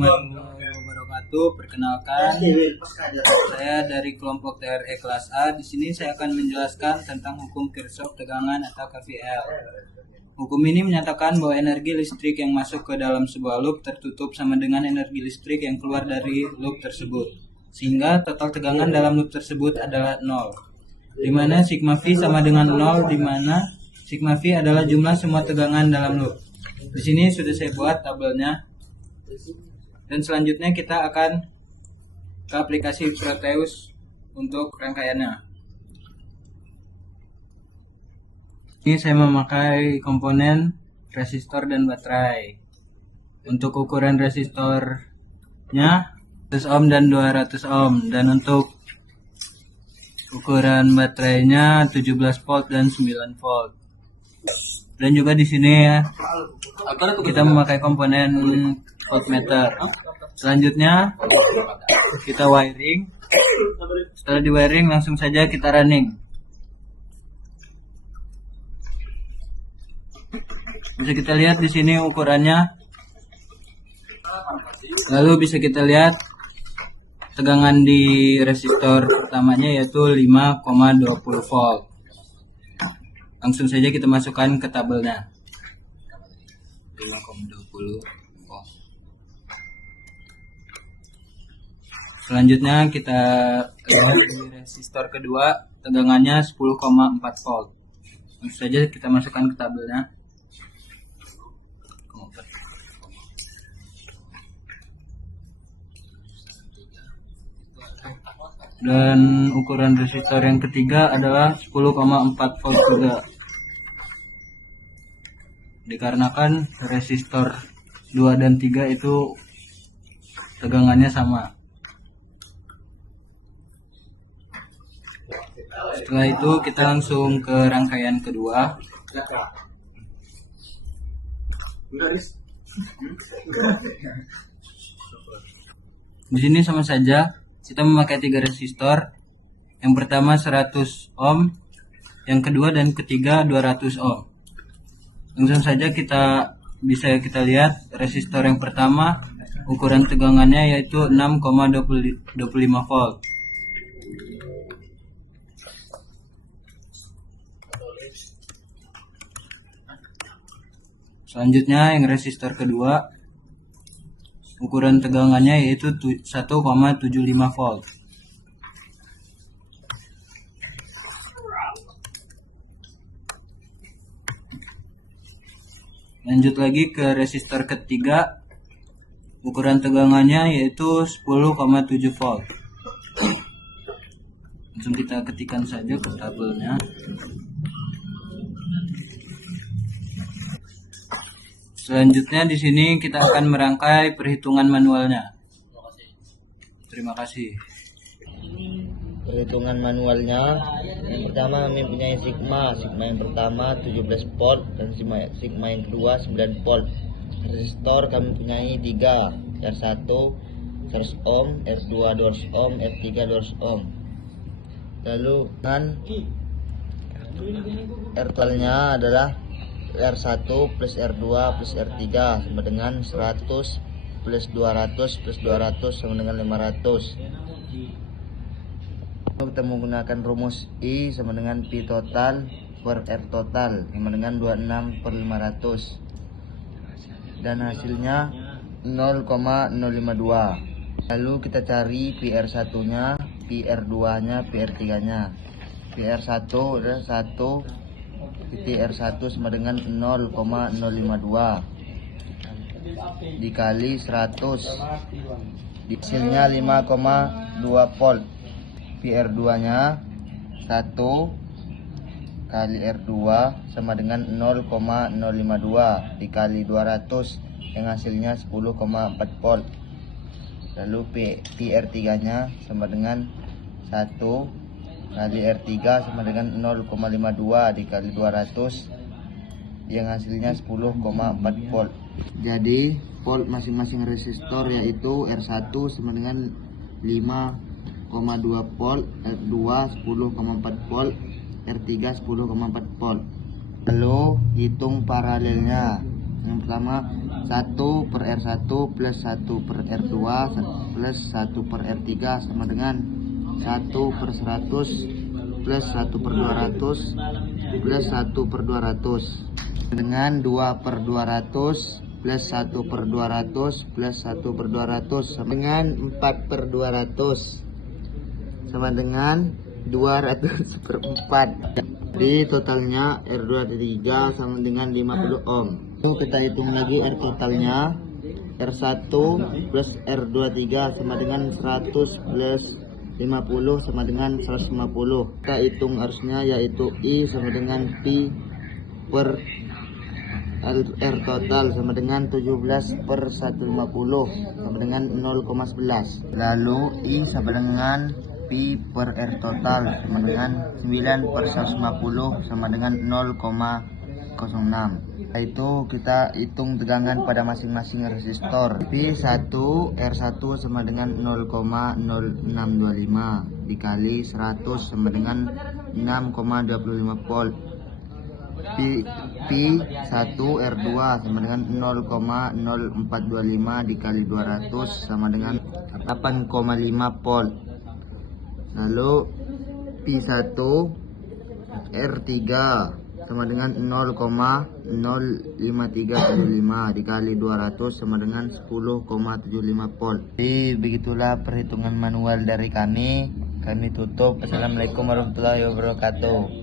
Warahmatullahi wabarakatuh. Perkenalkan, saya dari kelompok TRE kelas A. Di sini saya akan menjelaskan tentang hukum Kirchhoff tegangan atau KVL. Hukum ini menyatakan bahwa energi listrik yang masuk ke dalam sebuah loop tertutup sama dengan energi listrik yang keluar dari loop tersebut, sehingga total tegangan dalam loop tersebut adalah 0, di mana sigma V sama dengan 0, di mana sigma V adalah jumlah semua tegangan dalam loop. Di sini sudah saya buat tabelnya. Dan selanjutnya kita akan ke aplikasi Proteus untuk rangkaiannya. Ini saya memakai komponen resistor dan baterai. Untuk ukuran resistornya 100 ohm dan 200 ohm, dan untuk ukuran baterainya 17 volt dan 9 volt. Dan juga di sini ya, kita memakai komponen voltmeter. Selanjutnya kita wiring. Setelah di wiring langsung saja kita running. Bisa kita lihat di sini ukurannya. Lalu bisa kita lihat tegangan di resistor pertamanya yaitu 5,20 volt. Langsung saja kita masukkan ke tabelnya. 5,20 volt. Selanjutnya kita lihat di resistor kedua, tegangannya 10,4 volt. Langsung saja kita masukkan ke tabelnya. Dan ukuran resistor yang ketiga adalah 10,4 volt juga. Dikarenakan resistor 2 dan 3 itu tegangannya sama. Setelah itu kita langsung ke rangkaian kedua. Di sini sama saja. Kita memakai 3 resistor. Yang pertama 100 ohm, yang kedua dan ketiga 200 ohm. Langsung saja kita lihat resistor yang pertama, ukuran tegangannya yaitu 6,25 volt. Selanjutnya yang resistor kedua, ukuran tegangannya yaitu 1,75 volt. Lanjut lagi ke resistor ketiga, ukuran tegangannya yaitu 10,7 volt. Langsung kita ketikkan saja ke tabelnya. Selanjutnya di sini kita akan merangkai perhitungan manualnya. Terima kasih. Perhitungan manualnya, yang pertama kami punya sigma yang pertama 17 volt dan sigma yang kedua 9 volt. Resistor kami punya 3, R1 100 ohm, R2 200 ohm, R3 200 ohm. Lalu dengan R totalnya adalah R1 plus R2 plus R3 sama dengan 100 plus 200 plus 200 sama dengan 500. Kita menggunakan rumus I sama dengan P total per R total sama dengan 26 per 500, dan hasilnya 0,052. Lalu kita cari PR1 nya, PR2 nya, PR3 nya. PR1 adalah 1 titik R1 sama dengan 0,052 dikali 100, hasilnya 5,2 volt. PR2 nya 1 kali R2 sama dengan 0,052 dikali 200 yang hasilnya 10,4 volt. Lalu PR3 nya sama dengan 1 kali R3 sama dengan 0,52 dikali 200 yang hasilnya 10,4 volt. Jadi volt masing-masing resistor yaitu R1 sama dengan 5,2 volt, R2 10,4 volt, R3 10,4 volt. Lalu hitung paralelnya. Yang pertama 1 per R1 plus 1 per R2 plus 1 per R3 sama dengan 1 per 100 plus 1 per 200 plus 1 per 200 dengan 2 per 200 plus 1 per 200 plus 1 per 200 sama dengan 4 per 200 sama dengan 200 per 4. Jadi totalnya R23 sama dengan 50 ohm. Kita hitung lagi R totalnya. R1 plus R23 sama dengan 100 plus 50 sama dengan 150. Kita hitung arusnya yaitu I sama dengan P per R total sama dengan 17 per 150 sama dengan 0,11. Lalu I sama dengan P per R total sama dengan 9 per 150 sama dengan 0,06. Itu kita hitung tegangan pada masing-masing resistor. P1 R1 sama dengan 0,0625 dikali 100 sama dengan 6,25 volt. P1 R2 sama dengan 0,0425 dikali 200 sama dengan 8,5 volt. Lalu P1 R3 sama dengan 0,05375 dikali 200 sama dengan 10,75 volt. Jadi begitulah perhitungan manual dari kami. Kami tutup. Assalamualaikum warahmatullahi wabarakatuh.